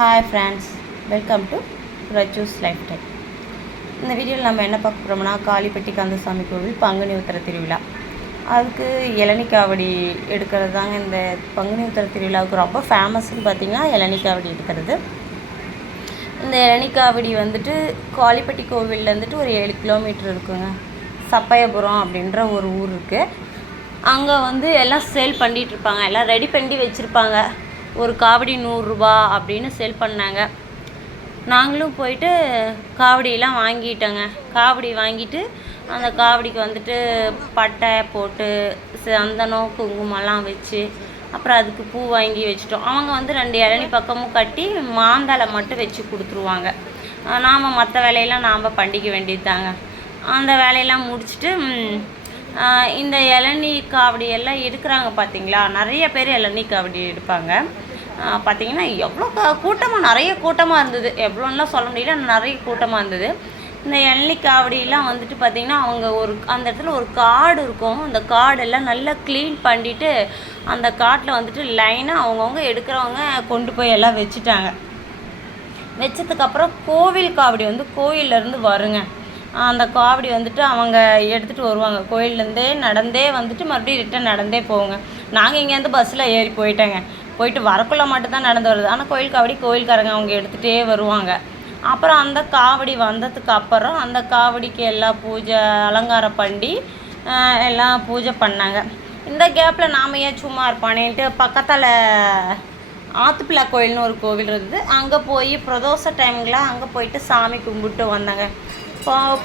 Hi friends, welcome to Raju's life time. இந்த வீடியோவில் நம்ம என்ன பார்க்க போகிறோம்னா, காளிப்பட்டி கந்தசாமி கோவில் பங்குனி உத்திர திருவிழா. அதுக்கு இளநீ காவடி எடுக்கிறது தாங்க. இந்த பங்குனி உத்திர திருவிழாவுக்கு ரொம்ப ஃபேமஸ்ன்னு பார்த்திங்கன்னா இளநீ காவடி எடுக்கிறது. இந்த இளநீ காவடி வந்துட்டு காளிப்பட்டி கோவில்லேருந்துட்டு ஒரு 7 கிலோமீட்டர் இருக்குங்க. சப்பையபுரம் அப்படின்ற ஒரு ஊர் இருக்குது. அங்கே எல்லாம் சேல் பண்ணிகிட்ருப்பாங்க, எல்லாம் ரெடி பண்ணி வச்சுருப்பாங்க. ஒரு காவடி 100 ரூபா அப்படின்னு சேல் பண்ணாங்க. நாங்களும் போயிட்டு காவடியெல்லாம் வாங்கிட்டோங்க. காவடி வாங்கிட்டு அந்த காவடிக்கு பட்டை போட்டு சந்தனம் குங்குமம்லாம் வச்சு அப்புறம் அதுக்கு பூ வாங்கி வச்சிட்டோம். அவங்க 2 இளநீ பக்கமும் கட்டி மாந்தலை மட்டும் வச்சு கொடுத்துருவாங்க. நாம் மற்ற வேலையெல்லாம் நாம் பண்ணிக்க வேண்டியது தாங்க. அந்த வேலையெல்லாம் முடிச்சுட்டு இந்த இளநீ காவடியெல்லாம் எடுக்கிறாங்க பார்த்தீங்களா. நிறைய பேர் இளநீ காவடி எடுப்பாங்க. பார்த்திங்கன்னா எவ்வளோ கூட்டமாக, நிறைய கூட்டமாக இருந்தது. எவ்வளோன்னுலாம் சொல்ல முடியல, நிறைய கூட்டமாக இருந்தது. இந்த இளநீ காவடியெல்லாம் பார்த்திங்கன்னா அவங்க அந்த இடத்துல ஒரு காடு இருக்கும். அந்த காடெல்லாம் நல்லா க்ளீன் பண்ணிவிட்டு அந்த காட்டில் லைனாக அவங்கவுங்க எடுக்கிறவங்க கொண்டு போய் எல்லாம் வச்சுட்டாங்க. வச்சதுக்கப்புறம் கோவில் காவடி கோயிலேருந்து வருங்க. அந்த காவடி அவங்க எடுத்துகிட்டு வருவாங்க. கோயிலேருந்தே நடந்தே மறுபடியும் ரிட்டன் நடந்தே போவோங்க. நாங்கள் இங்கேருந்து பஸ்ஸில் ஏறி போயிட்டு வரக்குள்ளே மட்டும்தான் நடந்து வருது. ஆனால் கோயில் காவடி கோயில்காரங்க அவங்க எடுத்துகிட்டே வருவாங்க. அப்புறம் அந்த காவடி வந்ததுக்கு அப்புறம் அந்த காவடிக்கு எல்லாம் பூஜை அலங்காரம் பண்ணி எல்லாம் பூஜை பண்ணாங்க. இந்த கேப்பில் நாம் ஏன் சும்மா இருப்பானேன்ட்டு பக்கத்தில் ஆத்துப்பிள்ளை கோயில்னு ஒரு கோவில் இருந்தது. அங்கே போய் பிரதோஷ டைம்லாம் அங்கே போயிட்டு சாமி கும்பிட்டு வந்தாங்க.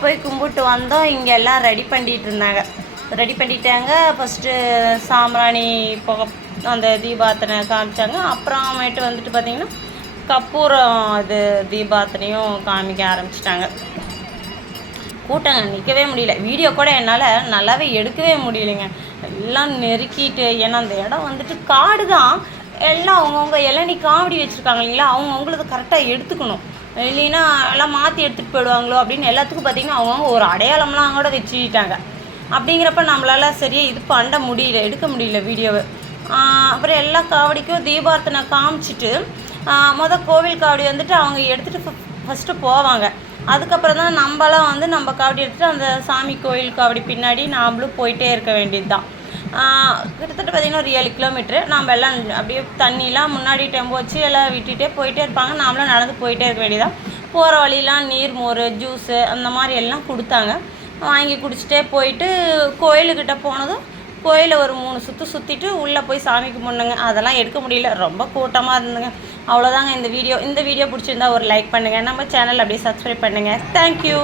போய் கும்பிட்டு வந்தோம். இங்கே எல்லாம் ரெடி பண்ணிட்டாங்க. ஃபஸ்ட்டு சாம்பிராணி புகை அந்த தீபார்த்தனை காமிச்சாங்க. அப்புறமேட்டு பார்த்திங்கன்னா கற்பூரம் தீபார்த்தனையும் காமிக்க ஆரம்பிச்சிட்டாங்க. கூட்டங்க நிற்கவே முடியல. வீடியோ கூட என்னால் நல்லாவே எடுக்கவே முடியலைங்க. எல்லாம் நெருக்கிட்டு, ஏன்னா அந்த இடம் காடு தான். எல்லாம் அவங்கவுங்க இளநீ காவடி வச்சுருக்காங்க இல்லைங்களா, அவங்கவுங்களது கரெக்டாக எடுத்துக்கணும். இல்லைன்னா எல்லாம் மாற்றி எடுத்துகிட்டு போயிடுவாங்களோ அப்படின்னு எல்லாத்துக்கும் பார்த்திங்கன்னா அவங்கவுங்க ஒரு அடையாளம்லாம் கூட வச்சுக்கிட்டாங்க. அப்படிங்கிறப்ப நம்மளால் சரியாக இது பண்ண முடியல, எடுக்க முடியல வீடியோவை. அப்புறம் எல்லா காவடிக்கும் தீபார்த்தனை காமிச்சிட்டு கோவில் காவடி அவங்க எடுத்துகிட்டு ஃபஸ்ட்டு போவாங்க. அதுக்கப்புறம் தான் நம்மளாம் நம்ம காவடி எடுத்துகிட்டு அந்த சாமி கோயில் காவடி பின்னாடி நாமளும் போயிட்டே இருக்க வேண்டியது தான். கிட்டத்தட்ட பார்த்திங்கன்னா ஒரு 7 கிலோமீட்ரு. நாம் எல்லாம் அப்படியே தண்ணிலாம் முன்னாடி டெம்போ வச்சு எல்லாம் விட்டுகிட்டே போயிட்டே இருப்பாங்க. நாமளும் நடந்து போயிட்டே இருக்க வேண்டியதான். போகிற வழியெலாம் நீர் மோர் ஜூஸு அந்த மாதிரி எல்லாம் கொடுத்தாங்க. வாங்கி குடிச்சிட்டே போயிட்டு கோயிலுக்கிட்ட போனதும் கோயிலை ஒரு 3 சுற்றிட்டு உள்ளே போய் சாமி கும்பிடுங்க. அதெல்லாம் எடுக்க முடியல, ரொம்ப கூட்டமாக இருந்துங்க. அவ்வளோதாங்க இந்த வீடியோ பிடிச்சிருந்தா ஒரு லைக் பண்ணுங்கள். நம்ம சேனல் அப்படியே சப்ஸ்கிரைப் பண்ணுங்கள். தேங்க்யூ.